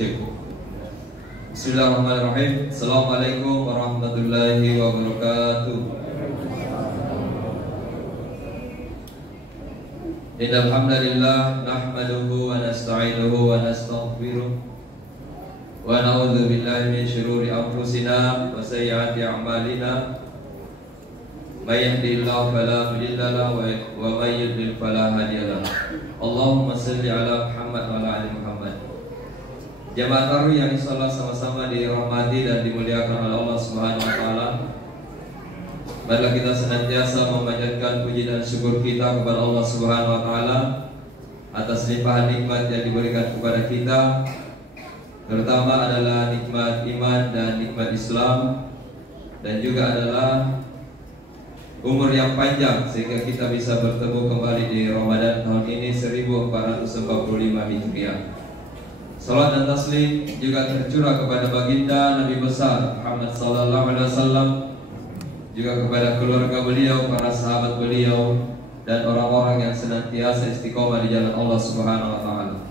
Cek. Bismillahirrahmanirrahim. Assalamualaikum warahmatullahi wabarakatuh. Innal hamdalillah nahmaduhu wa nasta'inuhu wa nastaghfiruh wa na'udzu billahi min shururi anfusina wa sayyiati a'malina. May yahdihillahu fala mudilla lahu wa may yudlil fala hadiya lahu. Allahumma shalli ala Muhammad wa ala ali Muhammad. Jamaah tarawih yang insyaallah sama-sama dirahmati dan dimuliakan oleh Allah Subhanahu wa taala. Marilah kita senantiasa memanjatkan puji dan syukur kita kepada Allah Subhanahu wa taala atas limpahan nikmat yang diberikan kepada kita, terutama adalah nikmat iman dan nikmat Islam, dan juga adalah umur yang panjang sehingga kita bisa bertemu kembali di Ramadan tahun ini 1445 Hijriah. Salat dan taslim juga tercurah kepada baginda Nabi besar Muhammad sallallahu alaihi wasallam, juga kepada keluarga beliau, para sahabat beliau, dan orang-orang yang senantiasa istiqomah di jalan Allah Subhanahu wa taala.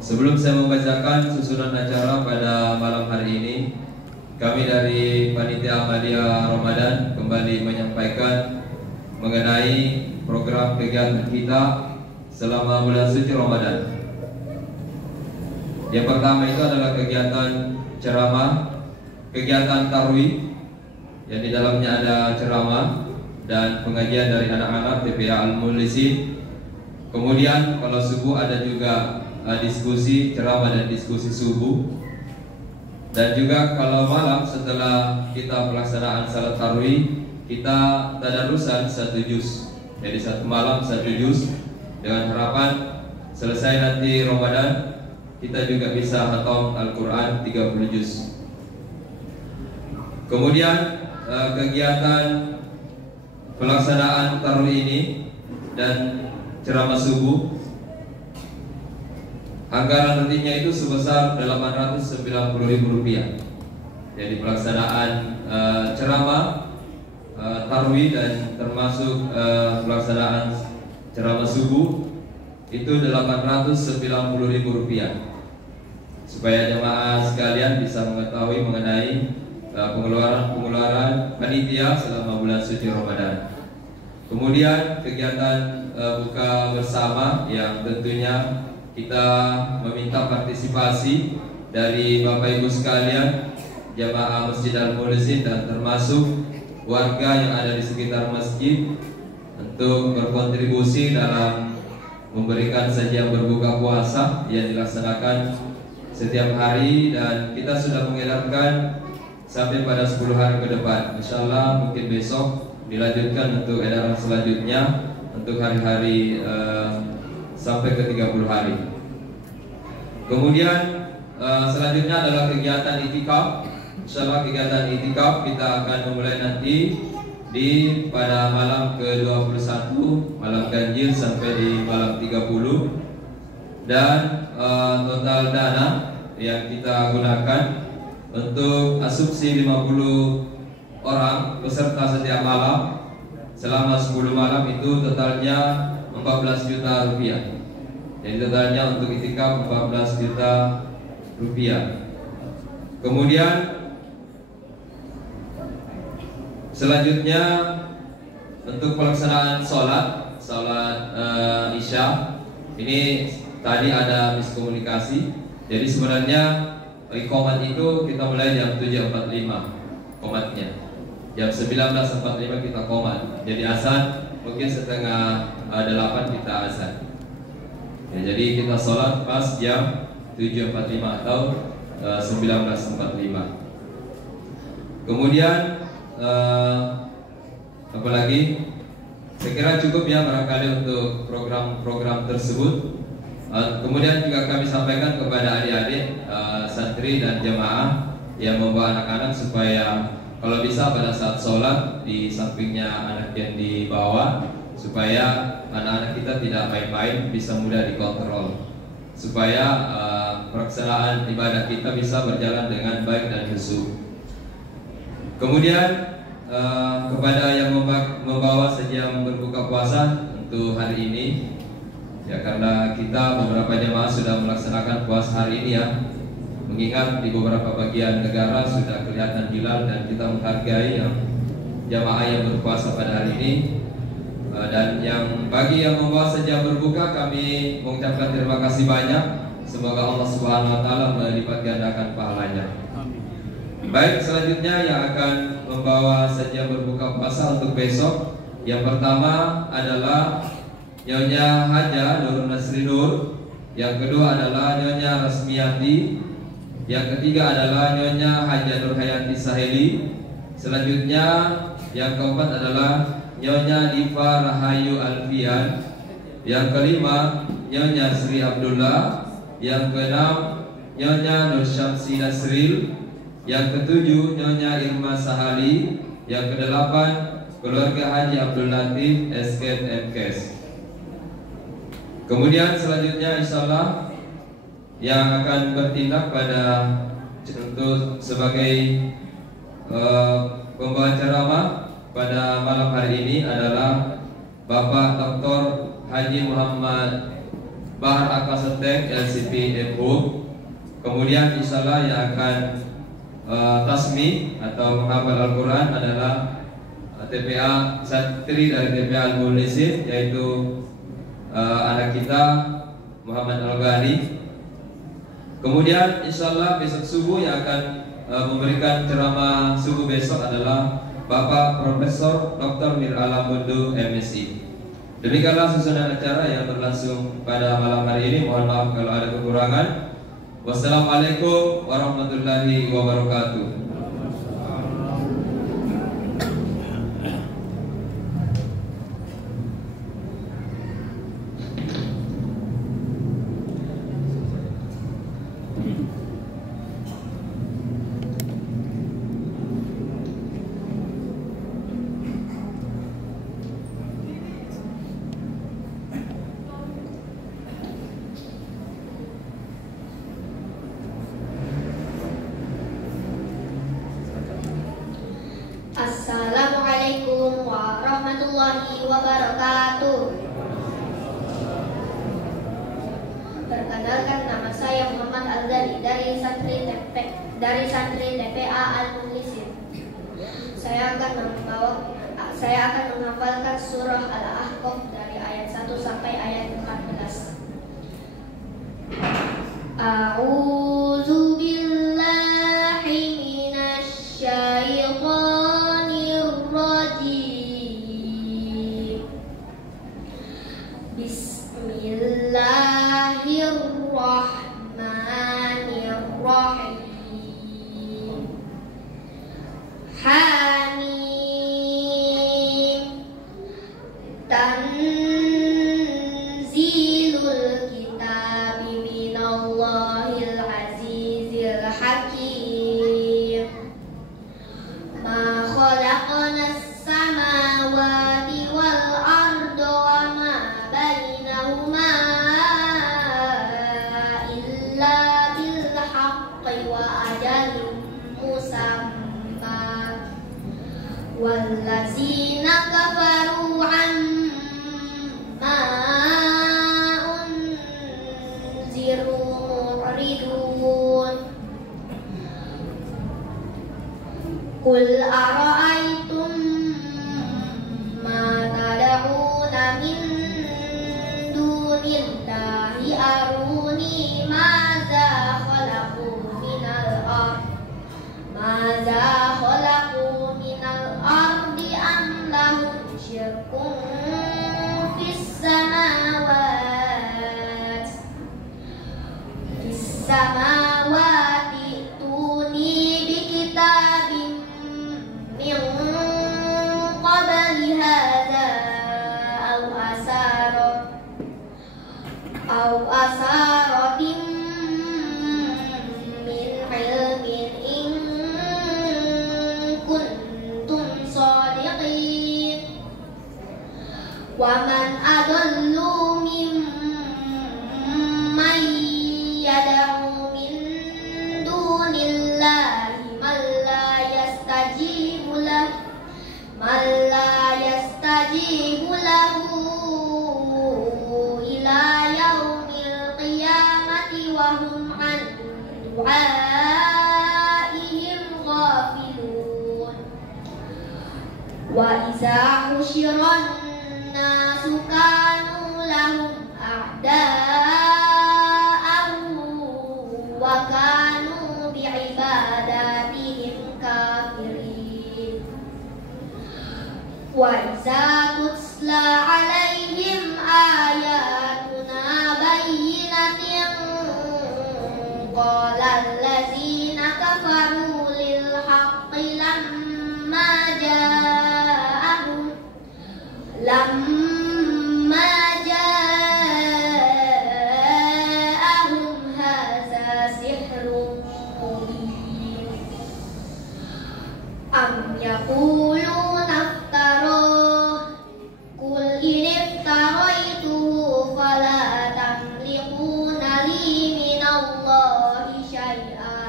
Sebelum saya membacakan susunan acara pada malam hari ini, kami dari Panitia Amalia Ramadan kembali menyampaikan mengenai program kegiatan kita selama bulan suci Ramadan. Yang pertama itu adalah kegiatan ceramah, kegiatan tarwih yang di dalamnya ada ceramah dan pengajian dari anak-anak TPA Al-Mulisin. Kemudian kalau subuh ada juga diskusi, ceramah dan diskusi subuh. Dan juga kalau malam setelah kita pelaksanaan salat tarwih, kita tadarusan 1 juz. Jadi 1 malam 1 juz, dengan harapan selesai nanti Ramadan kita juga bisa khatam Al-Quran 30 juz. Kemudian kegiatan pelaksanaan tarwih ini dan ceramah subuh, anggaran nantinya itu sebesar Rp890.000. Jadi pelaksanaan ceramah tarwih dan termasuk pelaksanaan ceramah subuh itu Rp890.000, supaya jemaah sekalian bisa mengetahui mengenai pengeluaran panitia selama bulan suci Ramadan. Kemudian kegiatan buka bersama yang tentunya kita meminta partisipasi dari Bapak Ibu sekalian, jamaah Masjid Al-Mulisin dan termasuk warga yang ada di sekitar masjid untuk berkontribusi dalam memberikan sajian berbuka puasa yang dilaksanakan setiap hari, dan kita sudah mengedarkan sampai pada 10 hari ke depan. Insyaallah mungkin besok dilanjutkan untuk edaran selanjutnya untuk hari-hari sampai ke 30 hari. Kemudian selanjutnya adalah kegiatan itikaf. Insyaallah kegiatan itikaf kita akan memulai nanti di pada malam ke-21, malam ganjil sampai di malam 30. Dan total dana yang kita gunakan untuk asumsi 50 orang peserta setiap malam selama 10 malam itu totalnya 14 juta rupiah. Jadi totalnya untuk itikaf 14 juta rupiah. Kemudian selanjutnya untuk pelaksanaan sholat Isya ini tadi ada miskomunikasi. Jadi sebenarnya iqamat itu kita mulai jam 7.45 qomatnya. Jam 19.45 kita qomat. Jadi azan mungkin setengah 8 kita azan. Ya, jadi kita sholat pas jam 7.45 atau 19.45. Kemudian apalagi saya kira cukup ya barangkali untuk program-program tersebut. Kemudian juga kami sampaikan kepada adik-adik santri dan jemaah yang membawa anak-anak supaya kalau bisa pada saat sholat di sampingnya anak yang dibawa, supaya anak-anak kita tidak main-main, bisa mudah dikontrol, supaya pelaksanaan ibadah kita bisa berjalan dengan baik dan khusyuk. Kemudian kepada yang membawa sajian berbuka puasa untuk hari ini, Ya, karena kita beberapa jemaah sudah melaksanakan puasa hari ini ya. Mengingat di beberapa bagian negara sudah kelihatan hilal dan kita menghargai yang jamaah yang berpuasa pada hari ini. Dan yang bagi yang membawa saja berbuka, kami mengucapkan terima kasih banyak. Semoga Allah Subhanahu wa taala melipat gandakan pahalanya. Baik, selanjutnya yang akan membawa saja berbuka puasa untuk besok, yang pertama adalah Nyonya Haja Nur Nasri Nur, yang kedua adalah Nyonya Rasmiati, yang ketiga adalah Nyonya Haja Nur Hayati Saheli. Selanjutnya yang keempat adalah Nyonya Diva Rahayu Alfian. Yang kelima Nyonya Sri Abdullah. Yang keenam Nyonya Nur Syamsi Nasril. Yang ketujuh Nyonya Irma Sahali. Yang kedelapan keluarga Haji Abdul Latif SK MKes. Kemudian selanjutnya insyaallah yang akan bertindak pada untuk sebagai pembawa ceramah pada malam hari ini adalah Bapak Dr. Haji Muhammad Bahar Akasetek LCP MU. Kemudian insyaallah yang akan tasmi atau menghafal Al-Quran adalah TPA Santri dari TPA Al-Munisif, yaitu anak kita Muhammad Al-Ghani. Kemudian insyaallah besok subuh yang akan memberikan ceramah subuh besok adalah Bapak Profesor Dr. Mir Alamundu MSI. Demikianlah susunan acara yang berlangsung pada malam hari ini. Mohon maaf kalau ada kekurangan. Wassalamualaikum warahmatullahi wabarakatuh. Assalamualaikum warahmatullahi wabarakatuh. Perkenalkan, nama saya Muhammad Al-Ghani dari santri TPA Al-Munisif. Saya akan menghafalkan surah Al-Ahqaf dari ayat 1 sampai ayat 14. A'udzu billahi minasy syaithanir rajim. Bismillahirrahmanirrahim. Hamim. Tanzilul kitabi minallahil azizil hakim. Ma khalaqnas samawati wal arda wa ma bainahuma illa bil haqqi wa ajalin musamma. Wallazina kafaru amma unziru mu'ridun. Qul ara'aytum ma tad'una min dunillahi aruni madza khalaqu minal ard am lahum syirkun fis samawati tuni bi kitabin min qabli hadza aw asaratin min ilmin in kuntum shadiqin. Wa man adallu mimman yad'u min dunillahi man la yastajibu lahu ila دعائهم غافلون وإذا حشر الناس كانوا لهم أعداء وكانوا بعباداتهم كافرين وإذا تتلى عليهم آياتنا بينات قال الذين كفروا للحق لما جاءهم هذا سحر مبين أم يقولون افتراه قل إن افتريته فلا تملكون لي من الله شيئا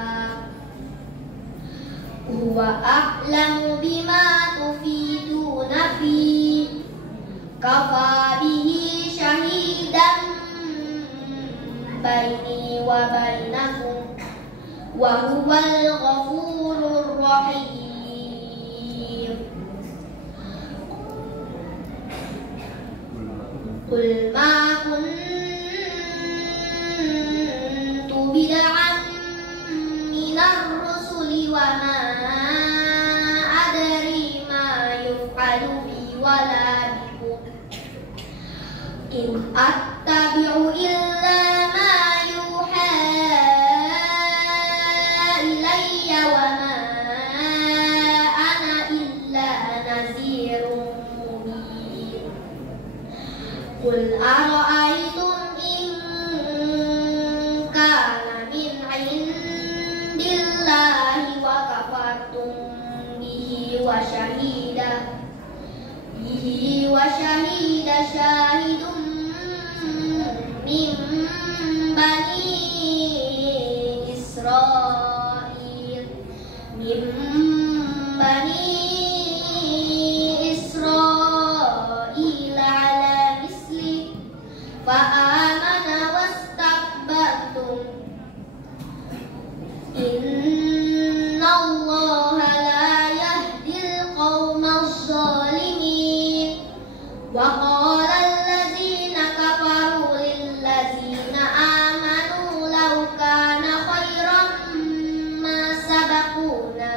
هو أعلم بما تفيدون فيه كفى به شهيدا بيني وبينكم وهو الغفور الرحيم قل ما كنت بدعا من الرسل وما أدري ما يفعل بي ولا بكم إن أتبع إلا ما يوحى إلي وما أنا إلا نذير مبين قل أرأيتم إن كان من عند الله وكفرتم به وشهد شاهد من بني إسرائيل على مثله فآمن واستكبرتم إن الله لا يهدي القوم الظالمين وقال الذين كفروا للذين آمنوا لو كان خيرا ما سبقونا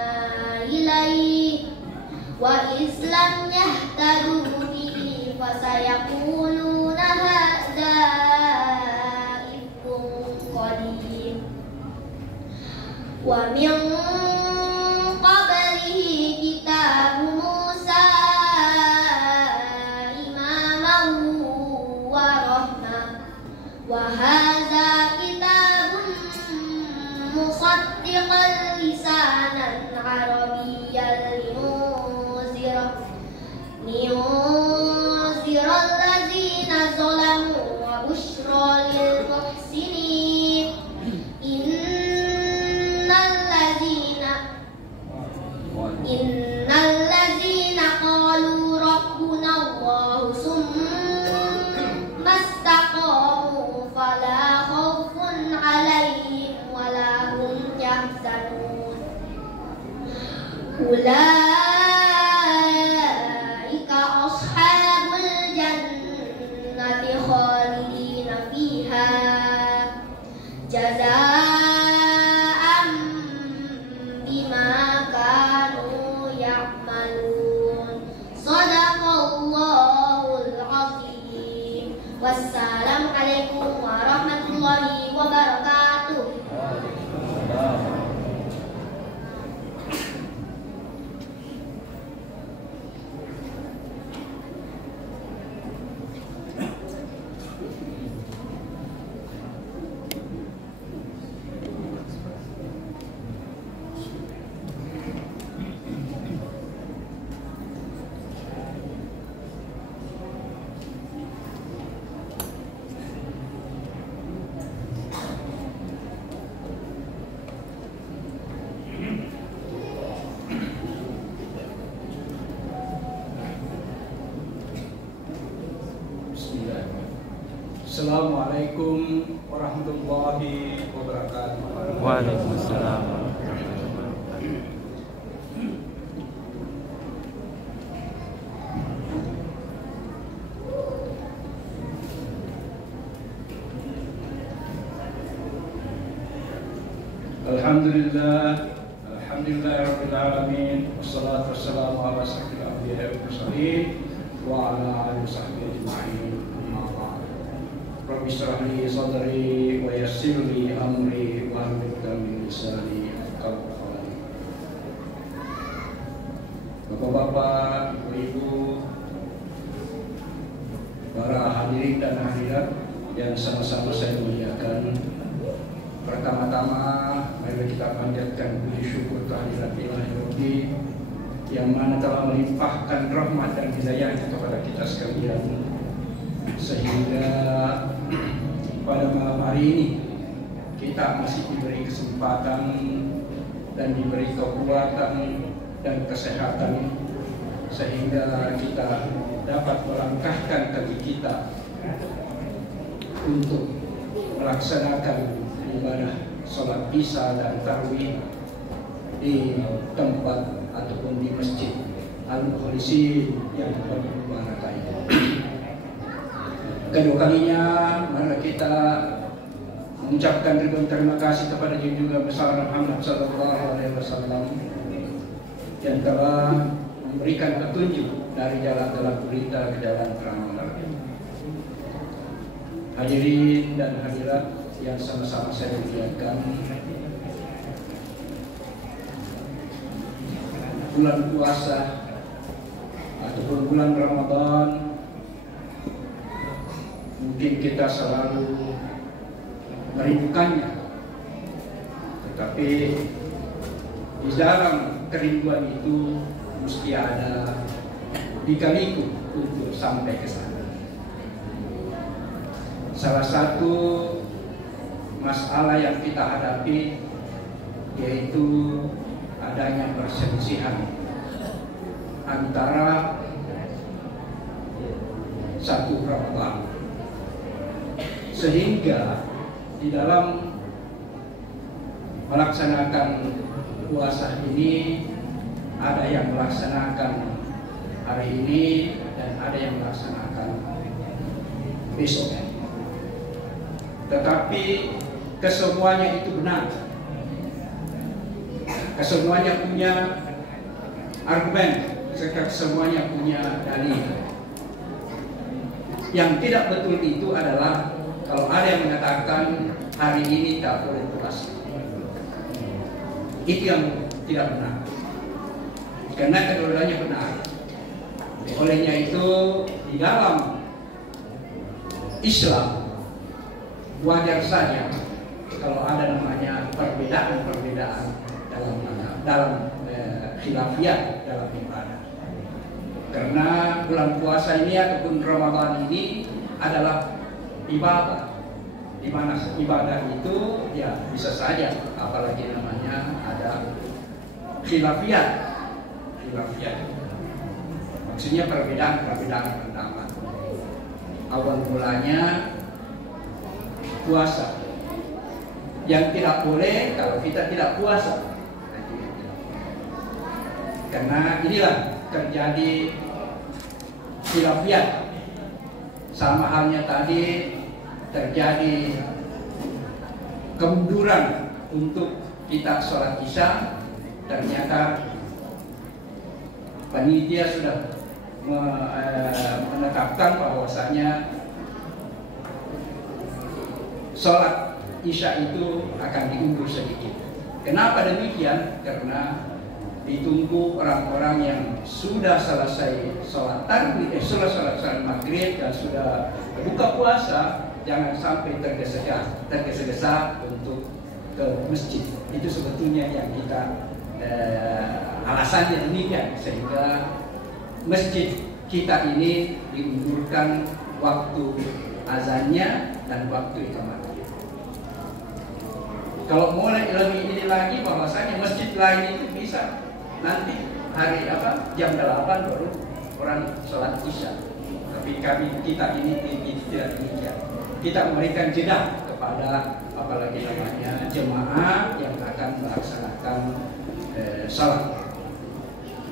إليه وإذ لم يهتدوا به فسيقولون هذا إفك قديم ومن قبله كتاب موسى إماما ورحمة وهذا كتاب مصدقا لسانا عربيا لينذر الذين ظلموا وبشرى للمحسنين إن الذين قالوا ربنا الله ثم استقاموا فلا خوف عليهم ولا هم يحزنون أولئك أصحاب الجنة خالدين فيها جزاء بما كانوا يعملون صدق الله العظيم والسلام عليكم ورحمة الله وبركاته. Assalamualaikum warahmatullahi wabarakatuh. Waalaikumsalam. Alhamdulillahirabbil alamin wassalatu wassalamu ala asyrofil anbiya'i wal mursalin wa ala alihi washabbihi ajma'in. Amma ba'd. Rabbi shrah li sadri wa yassir li amri wa hlul 'uqdatam min lisani yafqahu qawli. Bapak-bapak, ibu-ibu, para hadirin dan hadirat yang sama-sama saya muliakan, pertama-tama mari kita panjatkan puji syukur kehadirat Ilahi Rabbi yang mana telah melimpahkan rahmat dan hidayahnya kepada kita sekalian, sehingga pada malam hari ini kita masih diberi kesempatan dan diberi kekuatan dan kesehatan sehingga kita dapat melangkahkan kaki kita untuk melaksanakan ibadah sholat isya dan tarawih di tempat ataupun di masjid Al-Mukhlisin yang berbarakah ini. Kedua kalinya mari kita mengucapkan ribuan terima kasih kepada junjungan besar Muhammad SAW yang telah memberikan petunjuk dari jalan-jalan berita ke jalan terang. Hadirin dan hadirat yang sama-sama saya muliakan, bulan puasa ataupun bulan Ramadan mungkin kita selalu merindukannya, tetapi di dalam kerinduan itu mesti ada lika-liku untuk sampai ke sana. Salah satu masalah yang kita hadapi yaitu adanya perselisihan antara satu Ramadan, sehingga di dalam melaksanakan puasa ini ada yang melaksanakan hari ini dan ada yang melaksanakan besok. Tetapi kesemuanya itu benar, kesemuanya punya argumen, kesemuanya punya dalil. Yang tidak betul itu adalah kalau ada yang mengatakan hari ini tak boleh puasa. Itu yang tidak benar, karena kedua-duanya benar. Olehnya itu di dalam Islam wajar saja kalau ada namanya perbedaan-perbedaan dalam khilafiyah dalam ibadah. Karena bulan puasa ini ataupun Ramadan ini adalah ibadah, di mana ibadah itu ya bisa saja, apalagi namanya ada khilafiyah. Maksudnya perbedaan pendapat. Awal mulanya puasa yang tidak boleh kalau kita tidak puasa, karena inilah terjadi khilafiyah. Sama halnya tadi terjadi kemunduran untuk kita sholat isya, ternyata panitia sudah menetapkan bahwasanya sholat isya itu akan diundur sedikit. Kenapa demikian? Karena ditunggu orang-orang yang sudah selesai sholat sholat maghrib dan sudah buka puasa, jangan sampai tergesa-gesa untuk ke masjid. Itu sebetulnya yang kita alasannya demikian, sehingga masjid kita ini diundurkan waktu azannya dan waktu iqamat. Kalau mulai lebih ini lagi bahwasanya masjid lain itu bisa nanti hari jam 8 baru orang sholat isya. Tapi kita ini tidak demikian. kita memberikan jeda kepada apalagi namanya jemaah yang akan melaksanakan salat.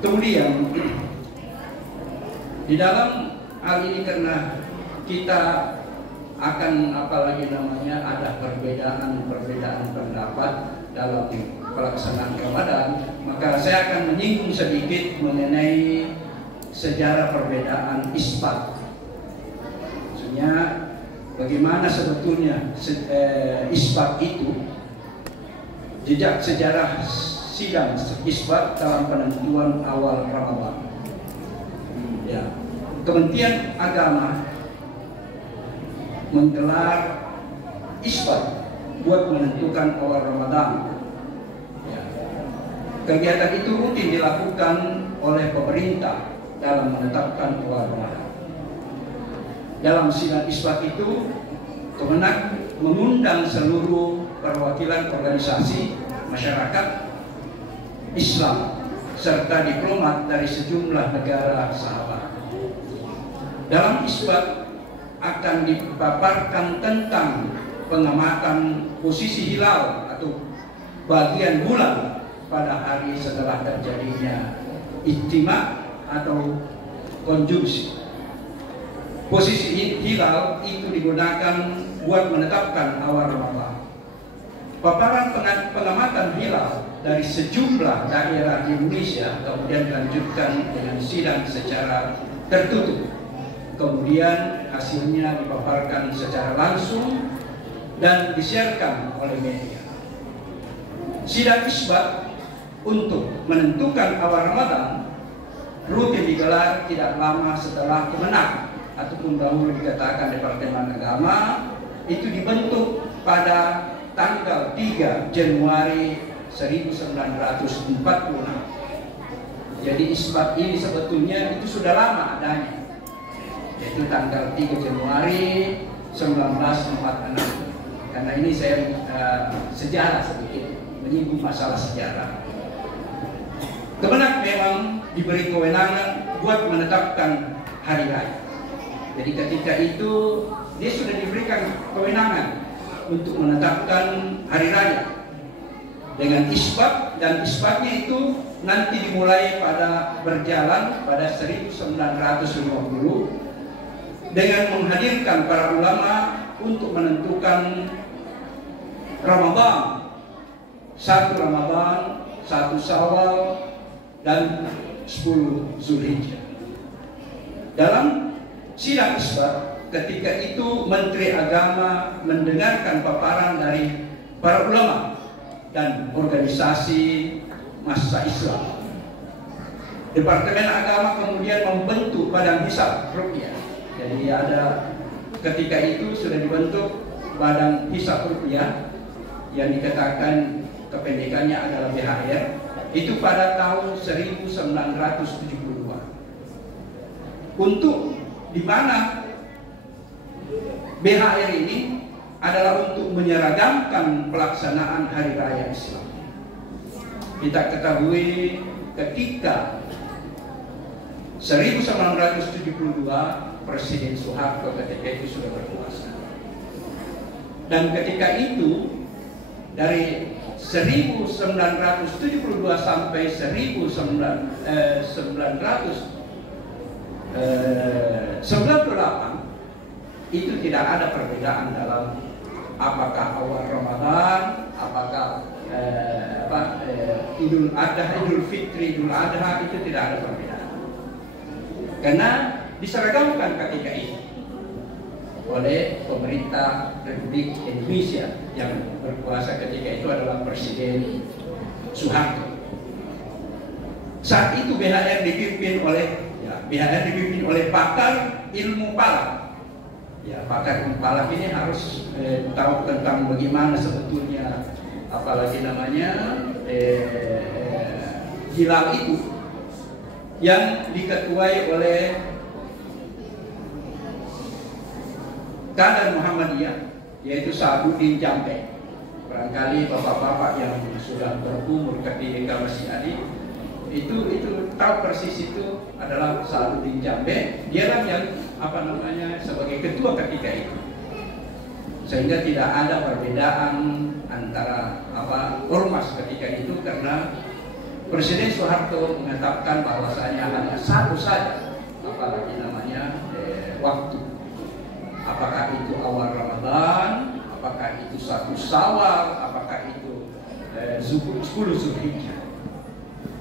Kemudian di dalam hal ini karena kita akan apalagi namanya ada perbedaan pendapat dalam pelaksanaan Ramadan, maka saya akan menyinggung sedikit mengenai sejarah perbedaan isbat. Maksudnya bagaimana sebetulnya isbat itu, jejak sejarah sidang isbat dalam penentuan awal Ramadan. Ya, Kementerian Agama menggelar isbat buat menentukan awal Ramadan. Ya. Kegiatan itu rutin dilakukan oleh pemerintah dalam menetapkan awal Ramadan. Dalam sidang isbat itu, Kemenak mengundang seluruh perwakilan organisasi masyarakat Islam serta diplomat dari sejumlah negara sahabat. Dalam isbat akan dipaparkan tentang pengamatan posisi hilal atau bagian bulan pada hari setelah terjadinya ijtima atau konjungsi. Posisi hilal itu digunakan buat menetapkan awal Ramadan. Paparan pengamatan hilal dari sejumlah daerah di Indonesia kemudian dilanjutkan dengan sidang secara tertutup. Kemudian hasilnya dipaparkan secara langsung dan disiarkan oleh media. Sidang isbat untuk menentukan awal Ramadan rutin digelar tidak lama setelah Kemenak ataupun dahulu dikatakan Departemen Agama itu dibentuk pada tanggal 3 Januari 1946. Jadi isbat ini sebetulnya itu sudah lama adanya, yaitu tanggal 3 Januari 1946. Karena ini saya sejarah sedikit, menyinggung masalah sejarah. Kemenak memang diberi kewenangan buat menetapkan hari raya. Jadi ketika itu dia sudah diberikan kewenangan untuk menetapkan hari raya dengan isbat, dan isbatnya itu nanti dimulai berjalan pada 1950 dengan menghadirkan para ulama untuk menentukan Ramadan, 1 Ramadan, 1 Syawal, dan 10 Zulhijjah. Dalam sidang isbat ketika itu Menteri Agama mendengarkan paparan dari para ulama dan organisasi massa Islam. Departemen Agama kemudian membentuk Badan Hisab Ruqyah. Jadi ketika itu sudah dibentuk Badan Hisab Ruqyah yang dikatakan kependekannya adalah BHR, itu pada tahun 1972. Untuk di mana BHR ini adalah untuk menyeragamkan pelaksanaan Hari Raya Islam. Kita ketahui ketika 1972 Presiden Soeharto ketika itu sudah berkuasa. Dan ketika itu dari 1972 sampai 1998 itu tidak ada perbedaan dalam apakah awal Ramadan, apakah Idul Adha, Idul Fitri, Idul Adha, itu tidak ada perbedaan. Karena diseragamkan ketika itu oleh pemerintah Republik Indonesia yang berkuasa ketika itu adalah Presiden Soeharto. Saat itu BHR dipimpin oleh pakar ilmu falak. Ya, pakar ilmu falak ini harus tahu tentang bagaimana sebetulnya apalagi namanya hilal itu, yang diketuai oleh kader Muhammadiyah, yaitu Sahabuddin Jambe. Barangkali bapak-bapak yang sudah berumur ketika masih adik itu tahu persis itu adalah Sahabuddin Jambe. Dialah yang sebagai ketua ketika itu. sehingga tidak ada perbedaan antara ormas ketika itu, karena Presiden Soeharto mengatakan bahwasanya hanya satu saja waktu, apakah itu awal Ramadan, apakah itu 1 Syawal, apakah itu 10 Zulhijjah.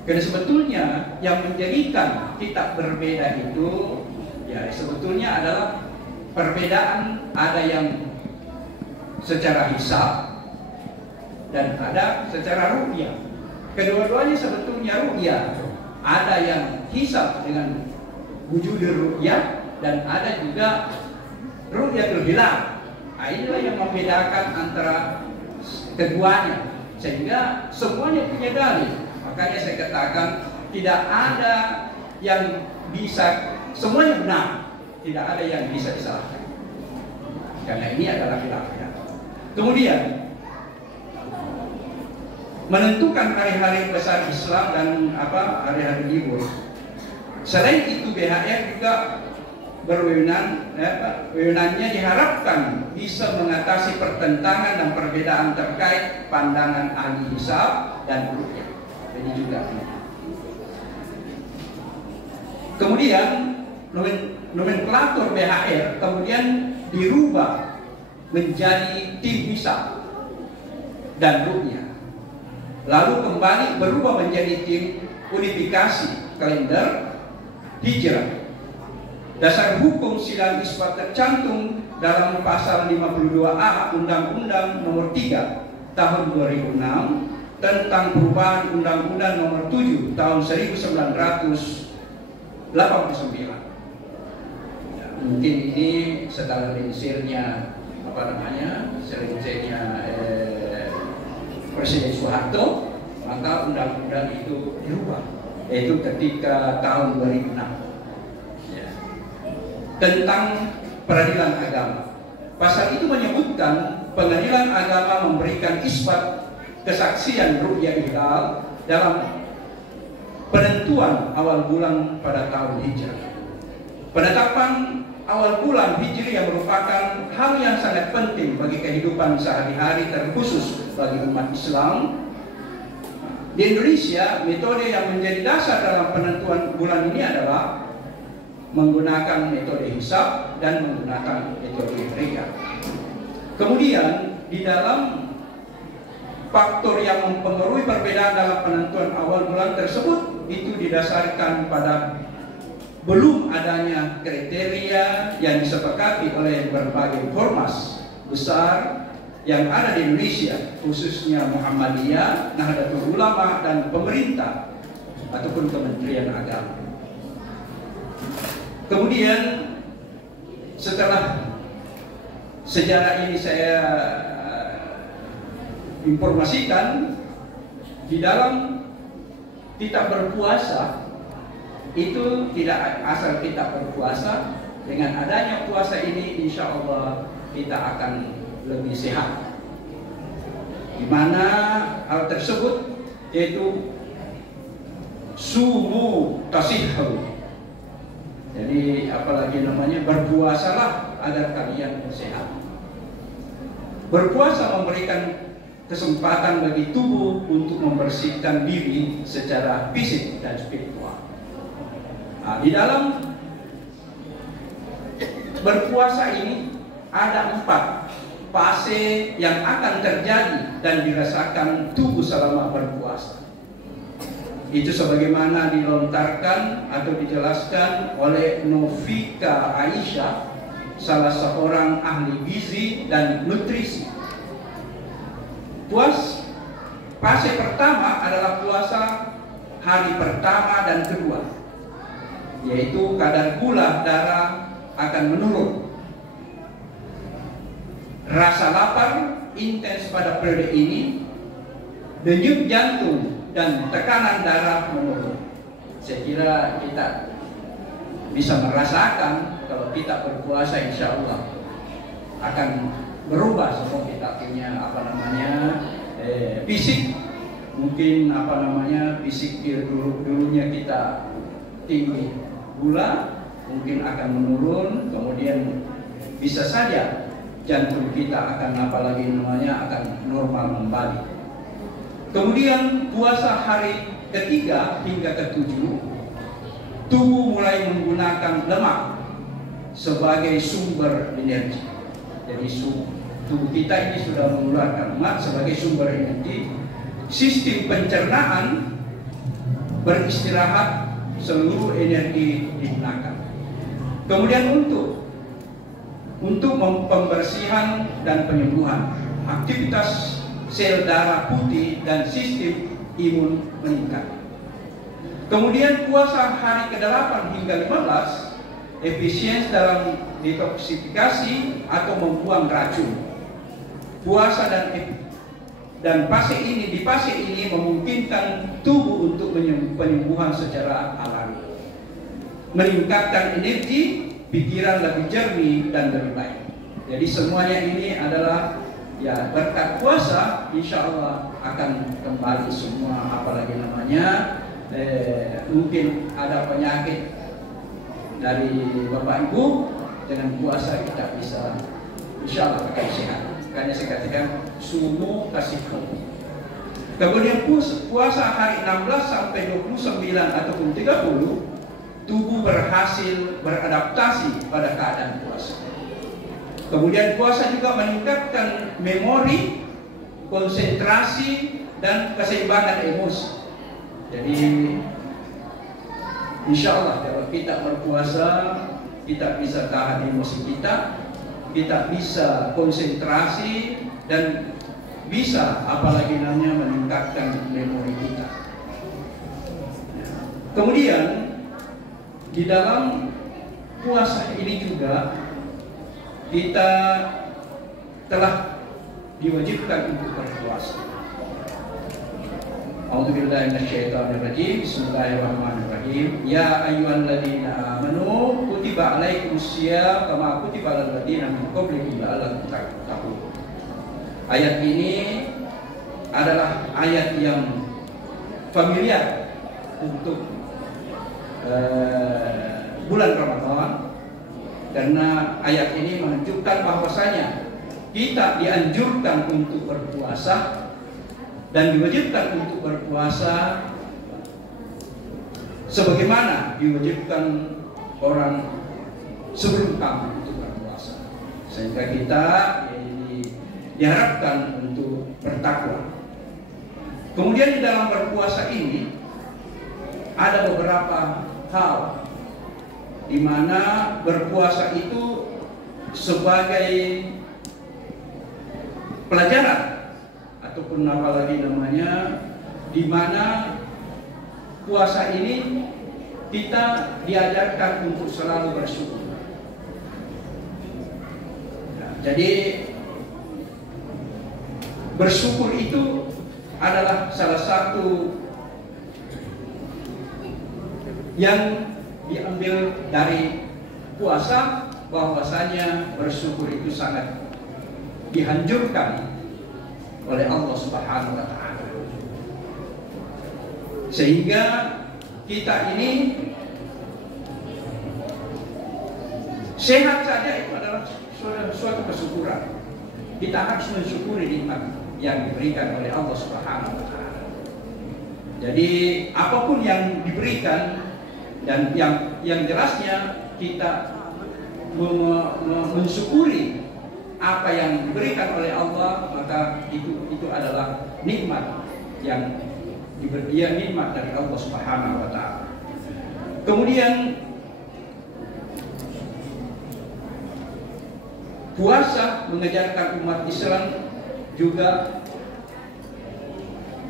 Karena sebetulnya yang menjadikan kita berbeda itu ya sebetulnya adalah perbedaan, ada yang secara hisab dan ada secara ru'yah. Kedua-duanya sebetulnya ru'yah. Ada yang hisab dengan wujudul ru'yah dan ada juga ru'yatul hilal. Nah, inilah yang membedakan antara keduanya, sehingga semuanya punya dalil. Makanya saya katakan tidak ada yang bisa, semuanya benar, tidak ada yang bisa disalahkan, karena ini adalah khilafah. Kemudian menentukan hari-hari besar Islam dan hari-hari libur. Selain itu BHR juga wewenangnya diharapkan bisa mengatasi pertentangan dan perbedaan terkait pandangan ahli hisab dan ru'yah. Ini juga. Kemudian nomenklatur BHR kemudian dirubah menjadi tim hisab dan ru'yah. Lalu kembali berubah menjadi tim unifikasi kalender hijrah. Dasar hukum sidang isbat tercantum dalam pasal 52A Undang-Undang Nomor 3 Tahun 2006 tentang perubahan Undang-Undang Nomor 7 Tahun 1989. Ya, mungkin ini setelah linsirnya Presiden Soeharto, maka undang-undang itu dirubah, yaitu ketika tahun 2006. Tentang peradilan agama. Pasal itu menyebutkan pengadilan agama memberikan isbat kesaksian ru'yah hilal dalam penentuan awal bulan pada tahun Hijrah. Penetapan awal bulan Hijri yang merupakan hal yang sangat penting bagi kehidupan sehari-hari, terkhusus bagi umat Islam. Di Indonesia, metode yang menjadi dasar dalam penentuan bulan ini adalah menggunakan metode hisab dan menggunakan metode hijriyah. Kemudian di dalam faktor yang mempengaruhi perbedaan dalam penentuan awal bulan tersebut itu didasarkan pada belum adanya kriteria yang disepakati oleh berbagai ormas besar yang ada di Indonesia, khususnya Muhammadiyah, Nahdlatul Ulama, dan pemerintah ataupun Kementerian Agama. Kemudian setelah sejarah ini saya informasikan, di dalam kita berpuasa itu tidak asal kita berpuasa, dengan adanya puasa ini insya Allah kita akan lebih sehat. Di mana hal tersebut yaitu sumu tasihhu. Jadi apalagi namanya, berpuasalah agar kalian sehat. Berpuasa memberikan kesempatan bagi tubuh untuk membersihkan diri secara fisik dan spiritual. Nah, di dalam berpuasa ini ada 4 fase yang akan terjadi dan dirasakan tubuh selama berpuasa. Itu sebagaimana dilontarkan atau dijelaskan oleh Novika Aisyah, salah seorang ahli gizi dan nutrisi. Fase pertama adalah puasa hari pertama dan kedua, yaitu kadar gula darah akan menurun. Rasa lapar intens pada periode ini, denyut jantung dan tekanan darah menurun. Saya kira kita bisa merasakan kalau kita berpuasa, insya Allah akan berubah semua kita punya fisik. Mungkin fisik dulunya kita tinggi gula, mungkin akan menurun. Kemudian bisa saja jantung kita akan akan normal kembali. Kemudian puasa hari ketiga hingga ketujuh, tubuh mulai menggunakan lemak sebagai sumber energi. Jadi tubuh kita ini sudah mengeluarkan lemak sebagai sumber energi. Sistem pencernaan beristirahat, seluruh energi digunakan. Kemudian untuk pembersihan dan penyembuhan, aktivitas sel darah putih dan sistem imun meningkat. Kemudian puasa hari ke-8 hingga 15, efisiensi dalam detoksifikasi atau membuang racun. Puasa dan di fase ini memungkinkan tubuh untuk penyembuhan secara alami, meningkatkan energi, pikiran lebih jernih dan lebih baik. Jadi semuanya ini adalah ya berkat puasa, insya Allah akan kembali semua. Apalagi mungkin ada penyakit dari Bapak Ibu, dengan puasa kita bisa insya Allah akan sehat. Makanya saya katakan sumu kasih kamu. Kemudian puasa hari 16 sampai 29 ataupun 30, tubuh berhasil beradaptasi pada keadaan puasa. Kemudian puasa juga meningkatkan memori, konsentrasi, dan keseimbangan emosi. Jadi insya Allah kalau kita berpuasa, kita bisa tahan emosi kita bisa konsentrasi, dan bisa apalagi meningkatkan memori kita. Kemudian di dalam puasa ini juga kita telah diwajibkan untuk berpuasa. A'udzubillahi minasyaitonirrajim. Bismillahirrahmanirrahim. Ya ayyuhalladzina amanu kutiba alaikumusiyam kama kutiba alal ladzina min qablikum la'allakum tattaqun. Ayat ini adalah ayat yang familiar untuk bulan Ramadan, karena ayat ini menunjukkan bahwasanya kita dianjurkan untuk berpuasa dan diwajibkan untuk berpuasa sebagaimana diwajibkan orang sebelum kami untuk berpuasa, sehingga kita diharapkan untuk bertakwa. Kemudian di dalam berpuasa ini ada beberapa hal di mana berpuasa itu sebagai pelajaran ataupun apalagi di mana puasa ini kita diajarkan untuk selalu bersyukur. Nah, jadi bersyukur itu adalah salah satu yang diambil dari puasa, bahwasanya bersyukur itu sangat dianjurkan oleh Allah Subhanahu wa Ta'ala, sehingga kita ini sehat saja itu adalah suatu kesyukuran. Kita harus mensyukuri nikmat yang diberikan oleh Allah Subhanahu wa Ta'ala. Jadi apapun yang diberikan, dan yang jelasnya kita mensyukuri apa yang diberikan oleh Allah, maka itu adalah nikmat yang diberikan, nikmat dari Allah Subhanahu wa Ta'ala. Kemudian puasa mengajarkan umat Islam juga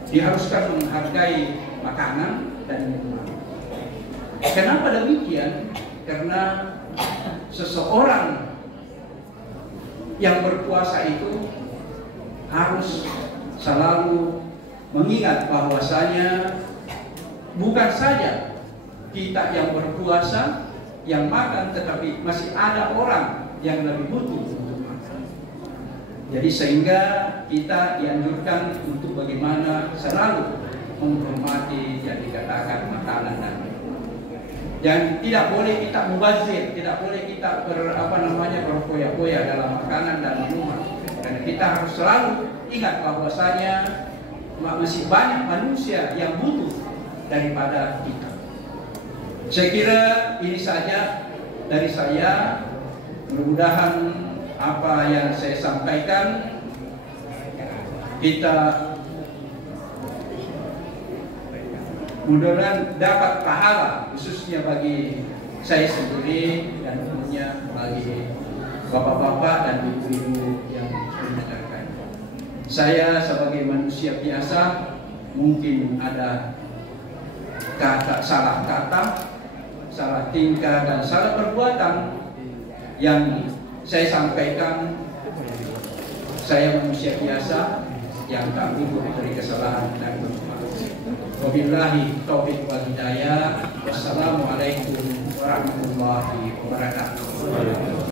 diharuskan menghargai makanan dan minuman. Kenapa demikian? Karena seseorang yang berpuasa itu harus selalu mengingat bahwasanya bukan saja kita yang berpuasa yang makan, tetapi masih ada orang yang lebih butuh untuk makan. Jadi sehingga kita dianjurkan untuk bagaimana selalu menghormati yang dikatakan makanan dan minuman. Dan tidak boleh kita mubazir, tidak boleh kita berfoya-foya dalam makanan dan minuman. Dan kita harus selalu ingat bahwasanya masih banyak manusia yang butuh daripada kita. Saya kira ini saja dari saya. Mudah-mudahan apa yang saya sampaikan kita mudah-mudahan dapat pahala, khususnya bagi saya sendiri dan tentunya bagi bapak-bapak dan ibu-ibu yang mendengarkan. Saya sebagai manusia biasa mungkin ada salah kata, salah tingkah dan salah perbuatan yang saya sampaikan. Saya manusia biasa yang tak luput dari kesalahan dan kekurangan. Wabillahi taufiq wal hidayah. Wassalamualaikum warahmatullahi wabarakatuh.